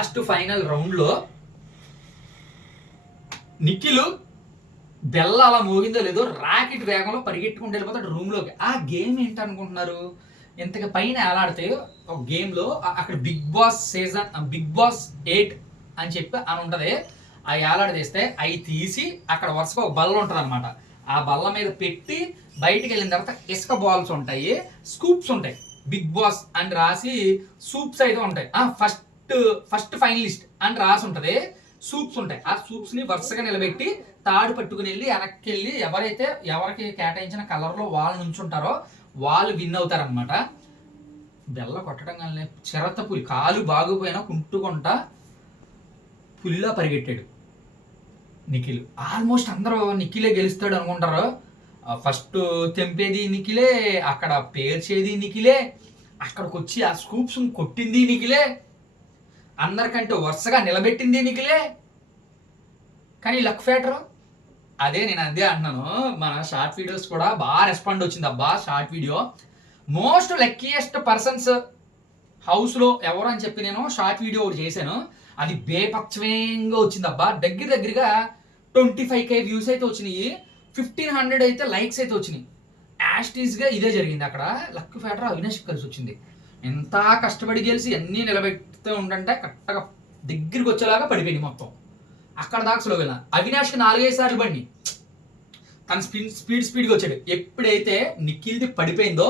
Last final రౌండ్లో నిఖిల్ బెల్ల అలా మోగిందో లేదో రాకెట్ వేగంలో పరిగెట్టుకుంటూ వెళ్ళిపోతాడు రూమ్లోకి. ఆ గేమ్ ఏంటనుకుంటున్నారు? ఇంతకు పైన ఎలాడితే ఒక గేమ్లో అక్కడ Bigg Boss season Bigg Boss eight అని చెప్పి అని ఉంటుంది. ఆ ఏలాడదీస్తే అవి తీసి అక్కడ వరుసగా ఒక బల్ల ఉంటుంది అనమాట ఆ బల్ల మీద పెట్టి బయటికి వెళ్ళిన తర్వాత ఇసుక బాల్స్ ఉంటాయి స్కూప్స్ ఉంటాయి. బిగ్ బాస్ అని రాసి సూప్స్ అయితే ఉంటాయి. ఆ ఫస్ట్ ఫస్ట్ ఫైనలిస్ట్ అని రాసి ఉంటుంది. సూప్స్ ఉంటాయి. ఆ సూప్స్ని వరుసగా నిలబెట్టి తాడు పట్టుకుని వెళ్ళి వెనక్కి వెళ్ళి ఎవరైతే ఎవరికి కేటాయించిన కలర్లో వాళ్ళు నుంచుంటారో వాళ్ళు విన్ అవుతారనమాట బెల్ల కొట్టడం కానీ చిరత పులి కాలు బాగుపోయినా కుంటుకుంటా పులిలా పరిగెట్టాడు. నిఖిల్. ఆల్మోస్ట్ అందరూ నిఖిలే గెలుస్తాడు అనుకుంటారు. ఫస్ట్ తెంపేది నిఖిలే అక్కడ పేర్చేది నిఖిలే అక్కడికి వచ్చి ఆ స్కూప్స్ కొట్టింది నిఖిలే. అందరికంటే వరుసగా నిలబెట్టింది నీకులే కానీ లక్ ఫ్యాటర్ అదే నేను అదే అంటున్నాను. మన షార్ట్ వీడియోస్ కూడా బాగా రెస్పాండ్ వచ్చింది అబ్బా short video. Most luckiest persons హౌస్లో ఎవరు అని చెప్పి నేను షార్ట్ వీడియో ఒకటి చేశాను. అది బేపక్షంగా వచ్చింది అబ్బా. దగ్గర దగ్గరగా ట్వంటీ ఫైవ్ కే వ్యూస్ అయితే వచ్చినాయి. ఫిఫ్టీన్ హండ్రెడ్ అయితే లైక్స్ అయితే వచ్చినాయి. యాస్టీస్గా ఇదే జరిగింది అక్కడ. లక్ ఫ్యాటర్ అవినాష్ కలిసి వచ్చింది. ఎంత కష్టపడి గెలిచి అన్నీ నిలబెడుతూ ఉండంటే కరెక్ట్గా దగ్గరికి వచ్చేలాగా పడిపోయింది మొత్తం. అక్కడ దాకా స్లో వెళ్ళాను. అవినాష్కి నాలుగైదు సార్లు బండి తన స్పీడ్ స్పీడ్ స్పీడ్గా వచ్చాడు. ఎప్పుడైతే నిఖిల్ది పడిపోయిందో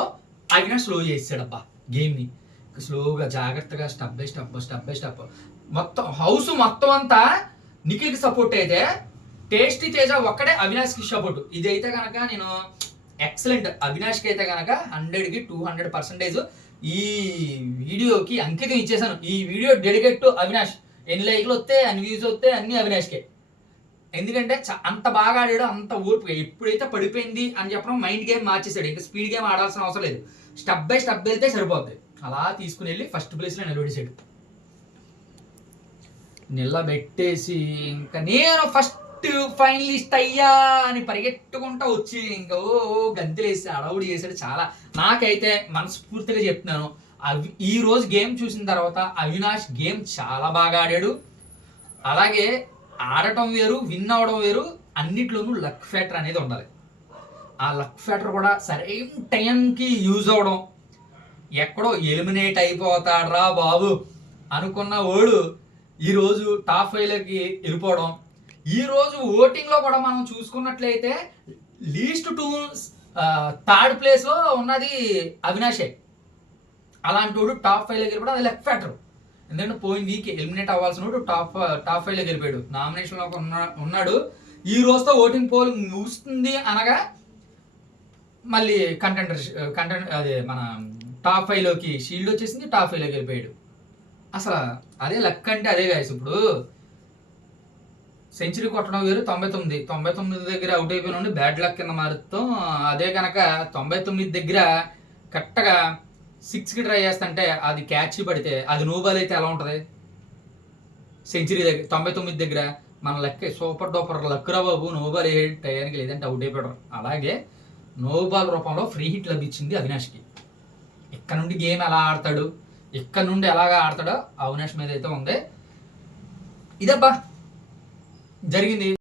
అవినాష్ స్లో చేసాడబ్బా గేమ్ని. స్లోగా జాగ్రత్తగా step by step step by step మొత్తం హౌస్ మొత్తం అంతా నిఖిల్కి సపోర్ట్ అయితే టేస్టీ తేజ ఒక్కడే అవినాష్కి సపోర్ట్ ఇదైతే కనుక నేను ఎక్సలెంట్ అవినాష్కి అయితే కనుక హండ్రెడ్కి టూ హండ్రెడ్ పర్సెంటేజ్ ఈ వీడియోకి అంకితం ఇచ్చేసాను ఈ వీడియో డెడికేట్ టు అవినాష్. ఎన్ని లైక్లు వస్తే అన్ని వ్యూస్ వస్తే అన్ని అవినాష్కే. ఎందుకంటే చ- అంత బాగా ఆడాడు అంత ఓర్పు ఎప్పుడైతే పడిపోయింది అని చెప్పడం మైండ్ గేమ్ మార్చేసాడు ఇంకా స్పీడ్ గేమ్ ఆడాల్సిన అవసరం లేదు. స్టెప్ బై స్టెప్ వెళ్తే సరిపోద్ది. అలా తీసుకుని వెళ్ళి ఫస్ట్ ప్లేస్లో నిలబడేసాడు నిలబెట్టేసి ఇంకా నేను ఫస్ట్ ఫైనలిస్ట్ అయ్యా అని పరిగెట్టుకుంటా వచ్చి ఇంకా ఓ ఓ గంతులేసి అడవుడు చేశాడు చాలా. నాకైతే మనస్ఫూర్తిగా చెప్తున్నాను. అవి ఈ రోజు గేమ్ చూసిన తర్వాత అవినాష్ గేమ్ చాలా బాగా ఆడాడు. అలాగే ఆడటం వేరు విన్ అవడం వేరు అన్నిట్లోనూ లక్ ఫ్యాక్టర్ అనేది ఉండాలి. ఆ లక్ ఫ్యాక్టర్ కూడా సరైన టైంకి యూజ్ అవడం. ఎక్కడో ఎలిమినేట్ అయిపోతాడ్రా బాబు అనుకున్న ఓడు ఈరోజు టాప్ ఫైవ్లోకి వెళ్ళిపోవడం. ఈరోజు ఓటింగ్లో కూడా మనం చూసుకున్నట్లయితే లీస్ట్ టూ థర్డ్ ప్లేస్లో ఉన్నది అవినాషే. అలాంటి వాడు టాప్ ఫైవ్లోకి వెళ్ళిపోవడం అది లెఫ్ట్ ఫ్యాక్టర్ ఎందుకంటే పోయిన వీక్ ఎలిమినేట్ అవ్వాల్సిన వాడు టాప్ టాప్ ఫైవ్లో గెలిపాడు నామినేషన్లో ఉన్న ఉన్నాడు. ఈ రోజుతో ఓటింగ్ పోల్ ముగుస్తుంది అనగా మళ్ళీ కంటెంటర్ కంటెంట్ అదే మన టాప్ ఫైవ్లోకి షీల్డ్ వచ్చేసింది టాప్ ఫైవ్లోకి వెళ్ళిపోయాడు. అసలు అదే లక్ అంటే అదే గాయస్ ఇప్పుడు. సెంచరీ కొట్టడం వేరు తొంభై తొమ్మిది. తొంభై తొమ్మిది దగ్గర అవుట్ అయిపోయిన బ్యాడ్ లక్ కింద మారుతాం అదే కనుక తొంభై తొమ్మిది దగ్గర కరెక్ట్గా సిక్స్కి ట్రై చేస్తుంటే అది క్యాచ్ పడితే అది నో బాల్ అయితే ఎలా ఉంటుంది? సెంచరీ దగ్గర తొంభై తొమ్మిది దగ్గర మన లక్ సూపర్ డూపర్ లక్ రా బాబు నో బాల్ ఏ టయానికి లేదంటే అవుట్ అయిపోవడం. అలాగే నో బాల్ రూపంలో ఫ్రీ హిట్ లభించింది అవినాష్కి. ఇక్కడ నుండి గేమ్ ఎలా ఆడతాడు? ఇక్కడ నుండి ఎలాగా ఆడతాడో అవినాష్ మీద అయితే ఉంది. ఇదబ్బా జరిగింది.